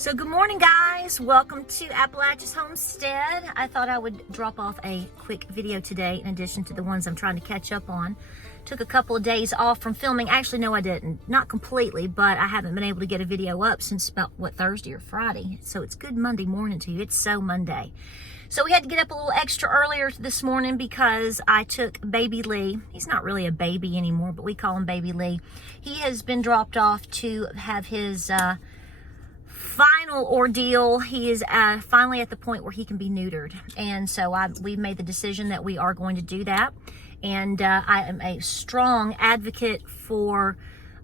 So good morning, guys. Welcome to Appalachia's Homestead. I thought I would drop off a quick video today in addition to the ones I'm trying to catch up on. Took a couple of days off from filming. Actually, no, I didn't. Not completely, but I haven't been able to get a video up since about, Thursday or Friday. So it's good Monday morning to you. It's so Monday. So we had to get up a little extra earlier this morning because I took baby Lee. He's not really a baby anymore, but we call him baby Lee. He has been dropped off to have his final ordeal. He is finally at the point where he can be neutered, and so we've made the decision that we are going to do that. And I am a strong advocate for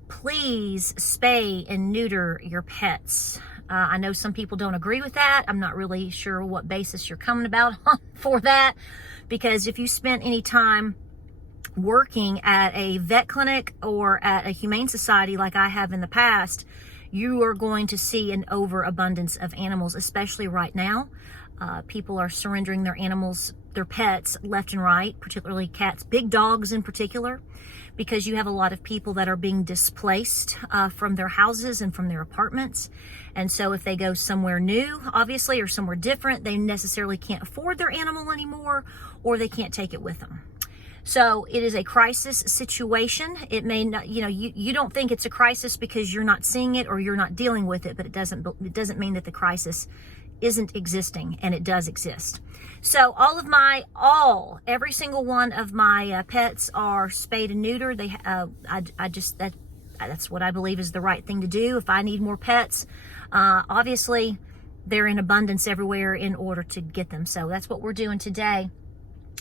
please spay and neuter your pets. I know some people don't agree with that. I'm not really sure what basis you're coming about for that, because if you spent any time working at a vet clinic or at a humane society like I have in the past, you are going to see an overabundance of animals, especially right now. People are surrendering their animals, their pets, left and right, particularly cats, big dogs in particular, because you have a lot of people that are being displaced from their houses and from their apartments. And so if they go somewhere new, obviously, or somewhere different, they necessarily can't afford their animal anymore, or they can't take it with them. So it is a crisis situation. It may not, you don't think it's a crisis because you're not seeing it or you're not dealing with it, but it doesn't mean that the crisis isn't existing, and it does exist. So every single one of my pets are spayed and neutered. That's what I believe is the right thing to do. If I need more pets, obviously they're in abundance everywhere in order to get them. So that's what we're doing today.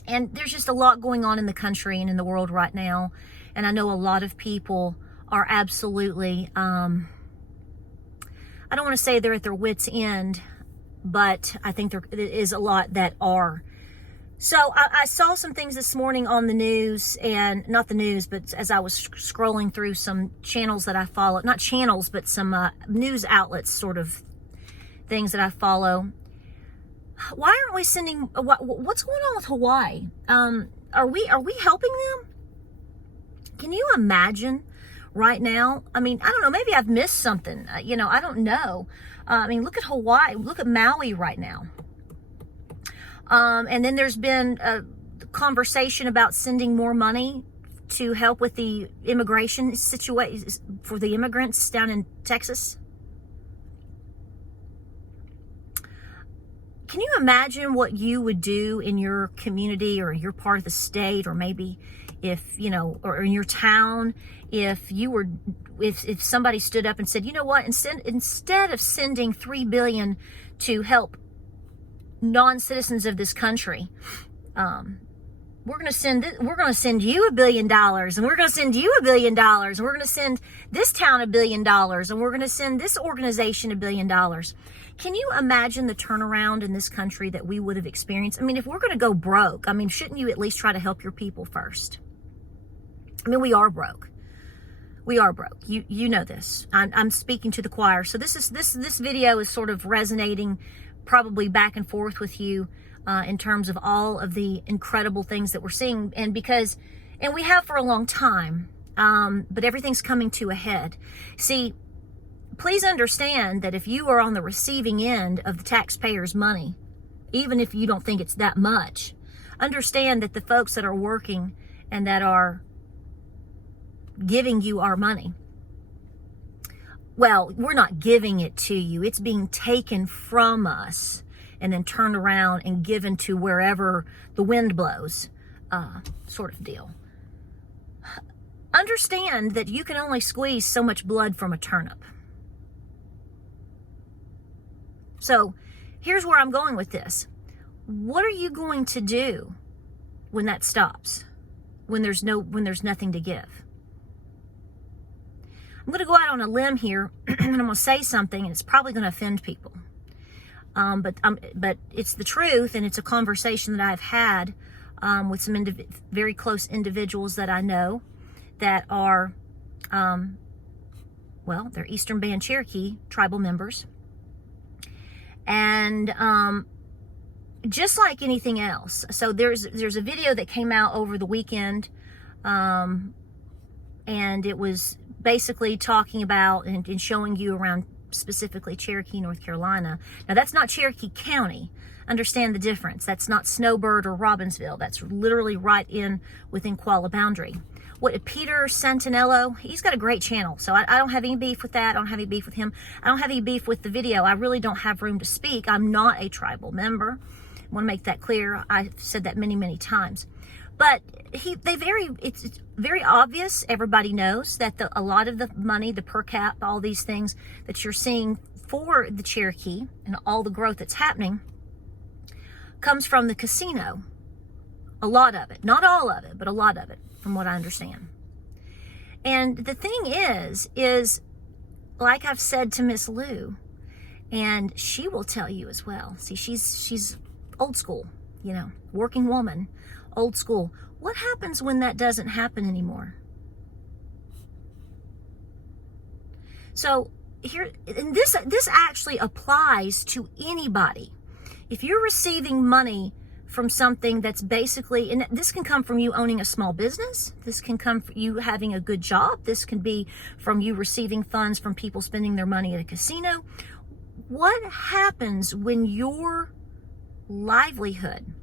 And there's just a lot going on in the country and in the world right now. And I know a lot of people are absolutely, I don't want to say they're at their wits' end, but I think there is a lot that are. So I saw some things this morning on the news, and not the news, but as I was scrolling through some channels that I follow, not channels, but some news outlets, sort of things that I follow. Why aren't we sending, what's going on with Hawaii? Are we helping them? Can you imagine right now? I mean, I don't know, maybe I've missed something. I don't know. I mean, look at Hawaii, look at Maui right now. And then there's been a conversation about sending more money to help with the immigration situation for the immigrants down in Texas. Can you imagine what you would do in your community or your part of the state, or maybe or in your town, if somebody stood up and said, you know what, instead of sending $3 billion to help non-citizens of this country, we're going to send you $1 billion, and we're going to send you $1 billion, and we're going to send this town $1 billion, and we're going to send this organization $1 billion. Can you imagine the turnaround in this country that we would have experienced? I mean, if we're going to go broke, shouldn't you at least try to help your people first? I mean, we are broke. We are broke. You know this. I'm speaking to the choir. So this video is sort of resonating probably back and forth with you in terms of all of the incredible things that we're seeing, and we have for a long time, but everything's coming to a head. See, please understand that if you are on the receiving end of the taxpayers' money, even if you don't think it's that much, understand that the folks that are working and that are giving you our money, well, we're not giving it to you. It's being taken from us and then turned around and given to wherever the wind blows, sort of deal. Understand that you can only squeeze so much blood from a turnip. So here's where I'm going with this. What are you going to do when that stops? When there's nothing to give? I'm going to go out on a limb here, and I'm going to say something, and it's probably going to offend people. But it's the truth, and it's a conversation that I've had with some very close individuals that I know that are, they're Eastern Band Cherokee tribal members. And just like anything else, so there's a video that came out over the weekend, and it was basically talking about and showing you around specifically Cherokee, North Carolina. Now, that's not Cherokee County. Understand the difference. That's not Snowbird or Robbinsville. That's literally right in within Qualla boundary. What Peter Santinello, he's got a great channel, so I don't have any beef with that. I don't have any beef with him. I don't have any beef with the video. I really don't have room to speak. I'm not a tribal member. I want to make that clear. I've said that many, many times. But it's very obvious. Everybody knows that a lot of the money, the per cap, all these things that you're seeing for the Cherokee and all the growth that's happening comes from the casino. A lot of it, not all of it, but a lot of it, from what I understand. And the thing is like I've said to Miss Lou, and she will tell you as well. See, she's old school, working woman, old school. What happens when that doesn't happen anymore? So here, and this actually applies to anybody. If you're receiving money from something that's basically, and this can come from you owning a small business, this can come from you having a good job, this can be from you receiving funds from people spending their money at a casino. What happens when your livelihood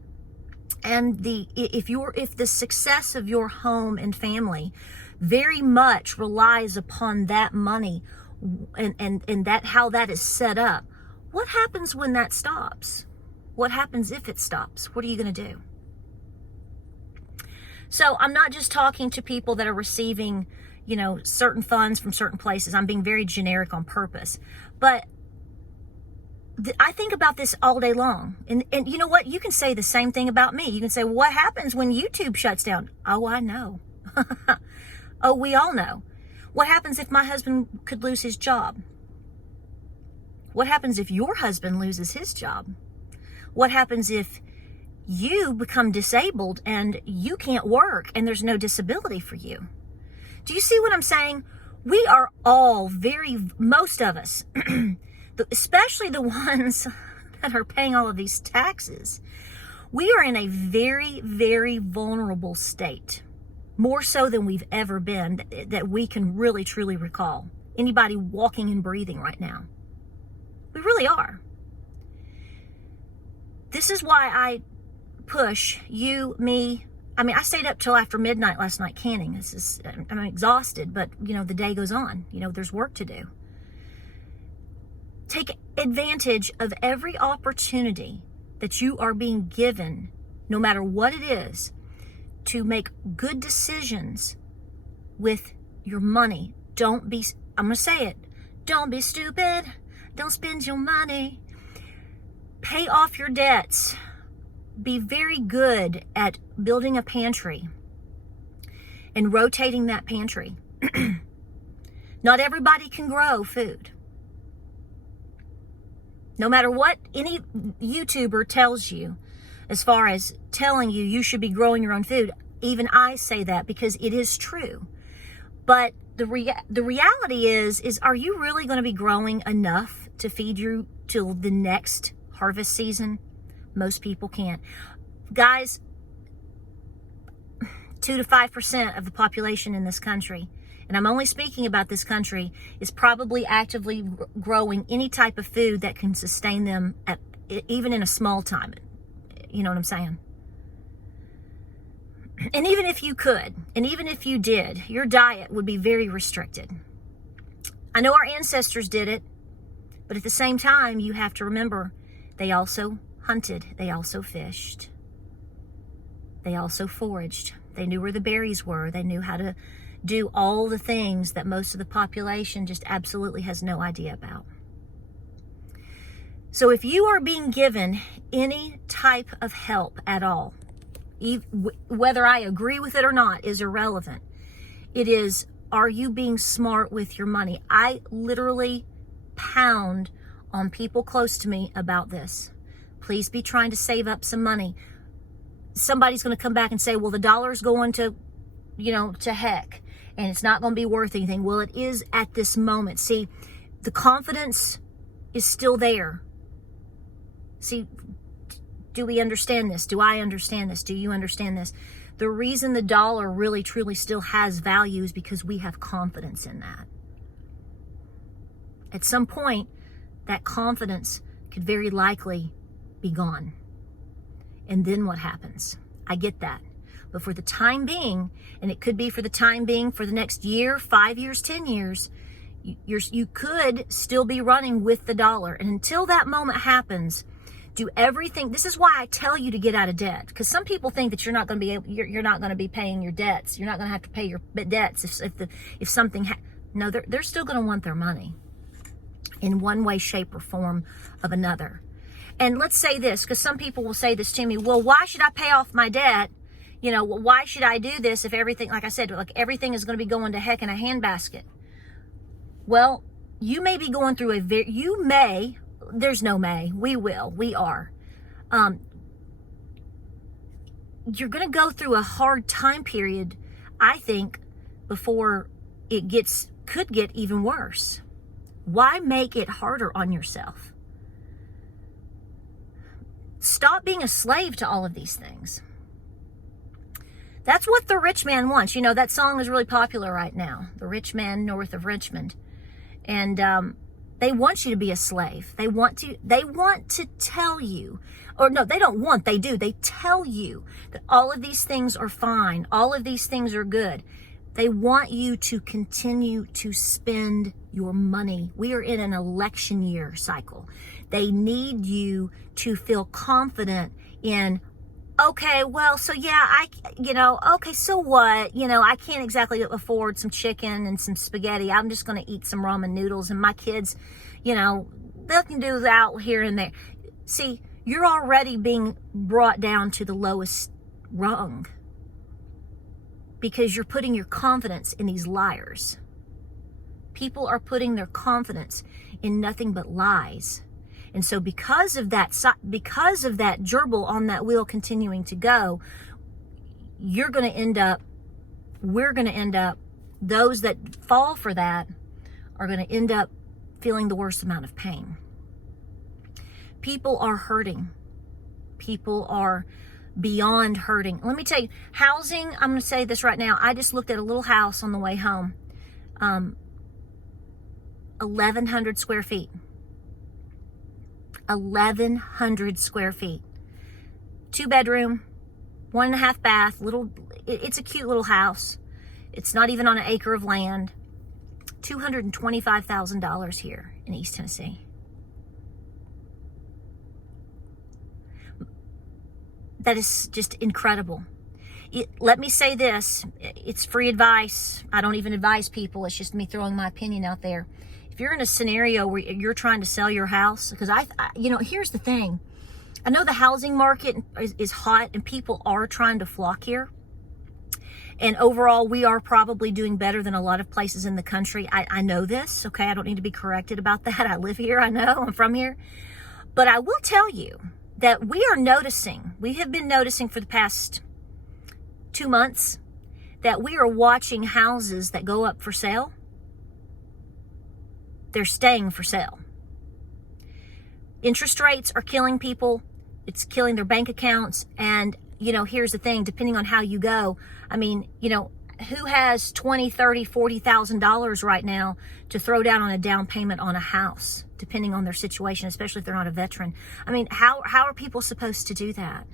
and if the success of your home and family very much relies upon that money and that how that is set up? What happens when that stops? What happens if it stops? What are you going to do? So I'm not just talking to people that are receiving, certain funds from certain places. I'm being very generic on purpose. But I think about this all day long. And you know what? You can say the same thing about me. You can say, what happens when YouTube shuts down? Oh, I know. Oh, we all know. What happens if my husband could lose his job? What happens if your husband loses his job? What happens if you become disabled and you can't work and there's no disability for you? Do you see what I'm saying? We are all most of us, especially the ones that are paying all of these taxes, we are in a very, very vulnerable state, more so than we've ever been, that we can really, truly recall. Anybody walking and breathing right now. We really are. This is why I push you, me. I mean, I stayed up till after midnight last night canning. I'm exhausted, but the day goes on. There's work to do. Take advantage of every opportunity that you are being given, no matter what it is, to make good decisions with your money. I'm going to say it. Don't be stupid. Don't spend your money. Pay off your debts. Be very good at building a pantry and rotating that pantry. Not everybody can grow food. No matter what any YouTuber tells you, as far as telling you should be growing your own food, even I say that because it is true. But the reality is are you really going to be growing enough to feed you till the next harvest season? Most people can't. Guys, 2 to 5% of the population in this country, and I'm only speaking about this country, is probably actively growing any type of food that can sustain them even in a small time. You know what I'm saying? And even if you could, and even if you did, your diet would be very restricted. I know our ancestors did it, but at the same time, you have to remember, they also hunted, they also fished, they also foraged. They knew where the berries were. They knew how to do all the things that most of the population just absolutely has no idea about. So if you are being given any type of help at all, whether I agree with it or not is irrelevant. It is, are you being smart with your money? I literally pound on people close to me about this. Please be trying to save up some money. Somebody's going to come back and say, well, the dollar's going to, to heck, and it's not going to be worth anything. Well, it is at this moment. See, the confidence is still there. See, do we understand this? Do I understand this? Do you understand this? The reason the dollar really, truly still has value is because we have confidence in that. At some point, that confidence could very likely be gone. And then what happens? I get that. But for the time being, and it could be for the time being for the next year, 5 years, 10 years, you could still be running with the dollar. And until that moment happens, do everything. This is why I tell you to get out of debt, because some people think that you're not going to be you're not going to be paying your debts. You're not going to have to pay your debts if something. No, they're still going to want their money in one way, shape, or form of another. And let's say this, because some people will say this to me. Well, why should I pay off my debt? Why should I do this if everything, like I said, like everything is going to be going to heck in a handbasket? Well, you may be going through there's no may, we are. You're going to go through a hard time period, I think, before it could get even worse. Why make it harder on yourself? Stop being a slave to all of these things. That's what the rich man wants. That song is really popular right now. The Rich Man North of Richmond. And they want you to be a slave. They want to tell you, or no, they don't want, they do. They tell you that all of these things are fine. All of these things are good. They want you to continue to spend your money. We are in an election year cycle. They need you to feel confident in, okay, well, so yeah, okay, so what? I can't exactly afford some chicken and some spaghetti. I'm just going to eat some ramen noodles, and my kids, they can do that here and there. See, you're already being brought down to the lowest rung because you're putting your confidence in these liars. People are putting their confidence in nothing but lies. And so because of that gerbil on that wheel continuing to go, we're going to end up, those that fall for that are going to end up feeling the worst amount of pain. People are hurting. People are beyond hurting. Let me tell you, housing, I'm going to say this right now. I just looked at a little house on the way home. 1,100 square feet. 1,100 square feet. 2-bedroom, 1.5 bath, it's a cute little house. It's not even on an acre of land. $225,000 here in East Tennessee. That is just incredible. Let me say this, it's free advice. I don't even advise people. It's just me throwing my opinion out there. If you're in a scenario where you're trying to sell your house, because here's the thing. I know the housing market is hot and people are trying to flock here. And overall, we are probably doing better than a lot of places in the country. I know this, okay? I don't need to be corrected about that. I live here, I know, I'm from here. But I will tell you that we have been noticing for the past 2 months that we are watching houses that go up for sale. They're staying for sale. Interest rates are killing people. It's killing their bank accounts. And, here's the thing, depending on how you go, who has $20,000, $30,000, $40,000 right now to throw down on a down payment on a house, depending on their situation, especially if they're not a veteran? How are people supposed to do that?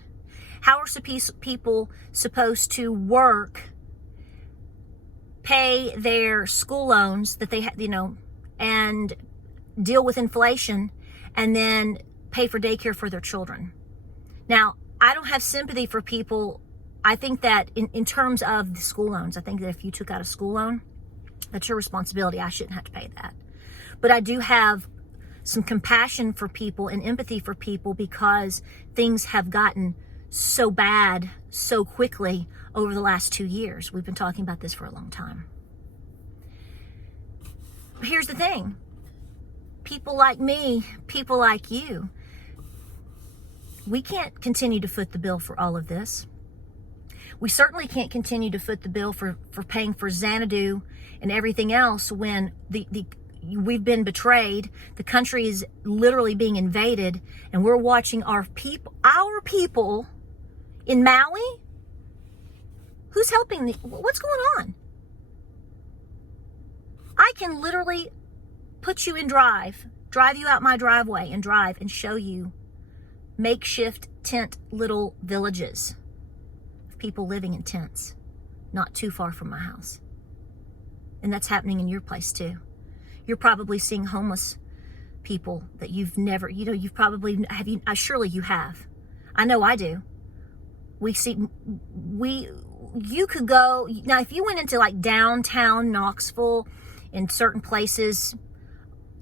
How are people supposed to work, pay their school loans that they and deal with inflation, and then pay for daycare for their children? Now, I don't have sympathy for people. I think that in terms of the school loans, I think that if you took out a school loan, that's your responsibility. I shouldn't have to pay that. But I do have some compassion for people and empathy for people because things have gotten so bad so quickly over the last 2 years. We've been talking about this for a long time. Here's the thing. People like me, people like you, we can't continue to foot the bill for all of this. We certainly can't continue to foot the bill for paying for Xanadu and everything else when we've been betrayed. The country is literally being invaded, and we're watching our people in Maui. Who's helping? What's going on? I can literally put you in drive you out my driveway and drive and show you makeshift tent little villages of people living in tents not too far from my house. And that's happening in your place too. You're probably seeing homeless people that you've never, you've probably, surely you have. I know I do. You could go, now if you went into like downtown Knoxville in certain places,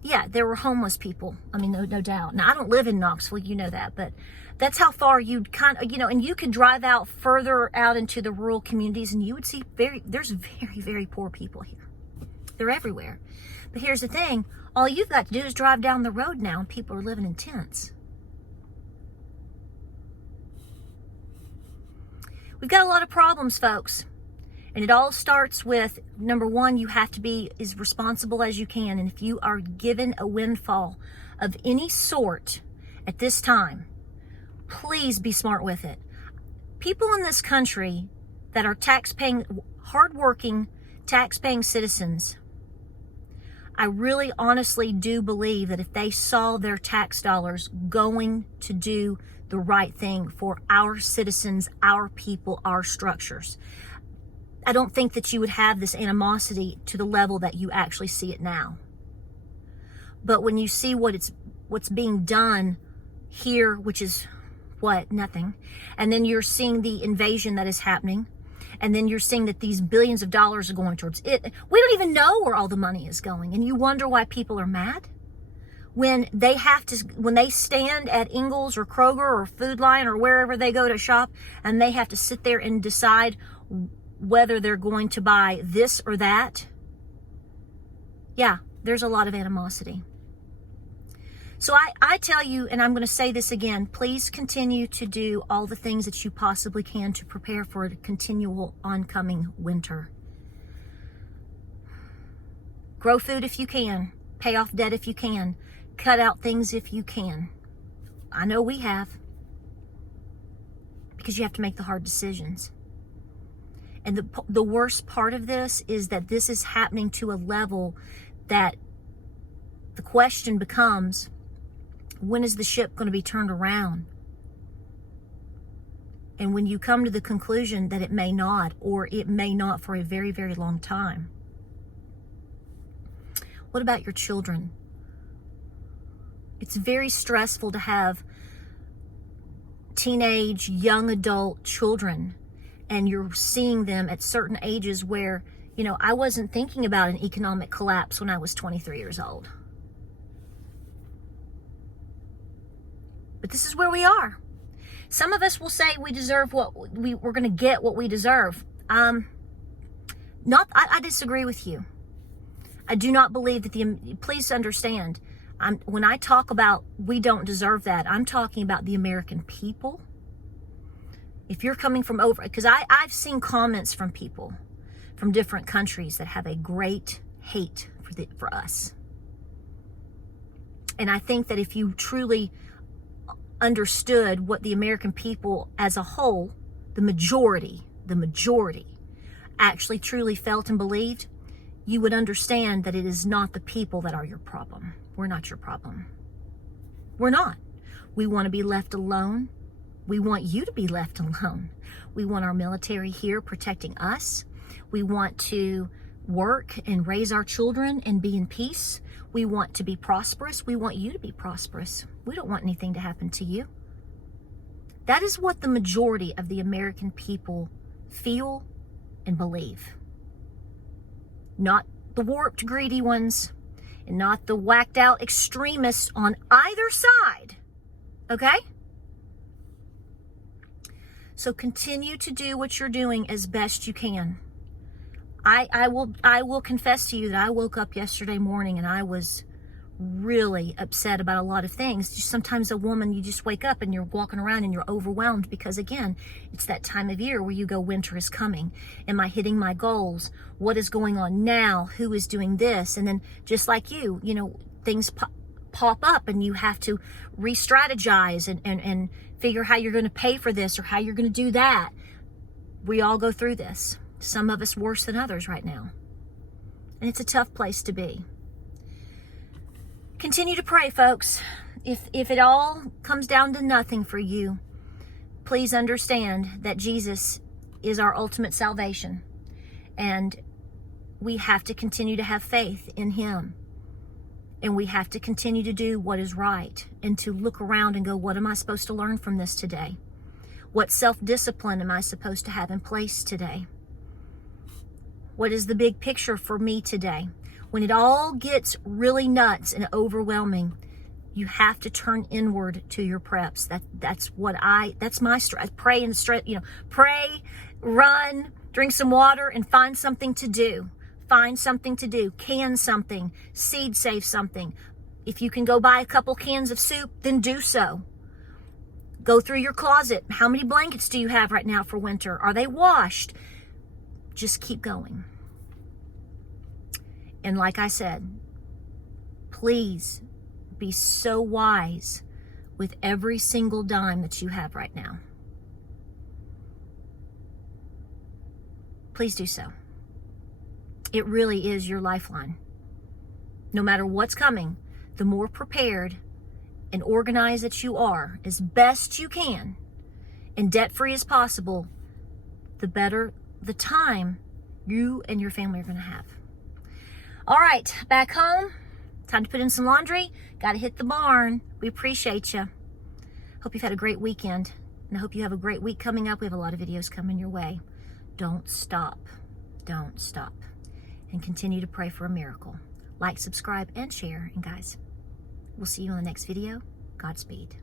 yeah, there were homeless people. I mean, no doubt. Now I don't live in Knoxville, you know that, but that's how far you'd kind of, and you could drive out further out into the rural communities and you would see there's very, very poor people here. They're everywhere. But here's the thing, all you've got to do is drive down the road now and people are living in tents. We've got a lot of problems, folks. And it all starts with, number one, you have to be as responsible as you can. And if you are given a windfall of any sort at this time, please be smart with it. People in this country that are tax-paying, hardworking, tax-paying citizens, I really honestly do believe that if they saw their tax dollars going to do the right thing for our citizens, our people, our structures, I don't think that you would have this animosity to the level that you actually see it now. But when you see what's being done here, which is what? Nothing. And then you're seeing the invasion that is happening. And then you're seeing that these billions of dollars are going towards it. We don't even know where all the money is going. And you wonder why people are mad? When they stand at Ingles or Kroger or Food Lion or wherever they go to shop, and they have to sit there and decide whether they're going to buy this or that. Yeah, there's a lot of animosity. So I tell you, and I'm going to say this again, please continue to do all the things that you possibly can to prepare for a continual oncoming winter. Grow food if you can. Pay off debt if you can. Cut out things if you can. I know we have. Because you have to make the hard decisions. And the worst part of this is that this is happening to a level that the question becomes, when is the ship going to be turned around? And when you come to the conclusion that it may not, or it may not for a very, very long time, what about your children? It's very stressful to have teenage, young adult children, and you're seeing them at certain ages where, I wasn't thinking about an economic collapse when I was 23 years old. But this is where we are. Some of us will say we deserve we're going to get what we deserve. I disagree with you. I do not believe that please understand, when I talk about we don't deserve that, I'm talking about the American people. If you're coming from because I've seen comments from people from different countries that have a great hate for us. And I think that if you truly understood what the American people as a whole, the majority actually truly felt and believed, you would understand that it is not the people that are your problem. We're not your problem. We're not. We want to be left alone. We want you to be left alone. We want our military here protecting us. We want to work and raise our children and be in peace. We want to be prosperous. We want you to be prosperous. We don't want anything to happen to you. That is what the majority of the American people feel and believe. Not the warped, greedy ones, and not the whacked out extremists on either side. Okay? So continue to do what you're doing as best you can. I will confess to you that I woke up yesterday morning and I was really upset about a lot of things. Just sometimes a woman, you just wake up and you're walking around and you're overwhelmed because, again, it's that time of year where you go, winter is coming. Am I hitting my goals? What is going on now? Who is doing this? And then just like you things pop up and you have to re-strategize and figure how you're going to pay for this or how you're going to do that. We all go through this. Some of us worse than others right now. And it's a tough place to be. Continue to pray, folks. If it all comes down to nothing for you, please understand that Jesus is our ultimate salvation. And we have to continue to have faith in him. And we have to continue to do what is right and to look around and go, what am I supposed to learn from this today? What self-discipline am I supposed to have in place today? What is the big picture for me today? When it all gets really nuts and overwhelming, you have to turn inward to your preps. That's my stress. Pray and stress, pray, run, drink some water, and find something to do. Find something to do. Can something. Seed save something. If you can go buy a couple cans of soup, then do so. Go through your closet. How many blankets do you have right now for winter? Are they washed? Just keep going. And like I said, please be so wise with every single dime that you have right now. Please do so. It really is your lifeline. No matter what's coming, the more prepared and organized that you are, as best you can, and debt-free as possible, the better the time you and your family are going to have. All right, back home. Time to put in some laundry. Got to hit the barn. We appreciate you. Hope you've had a great weekend. And I hope you have a great week coming up. We have a lot of videos coming your way. Don't stop. Don't stop. And continue to pray for a miracle. Like, subscribe, and share. And guys, we'll see you on the next video. Godspeed.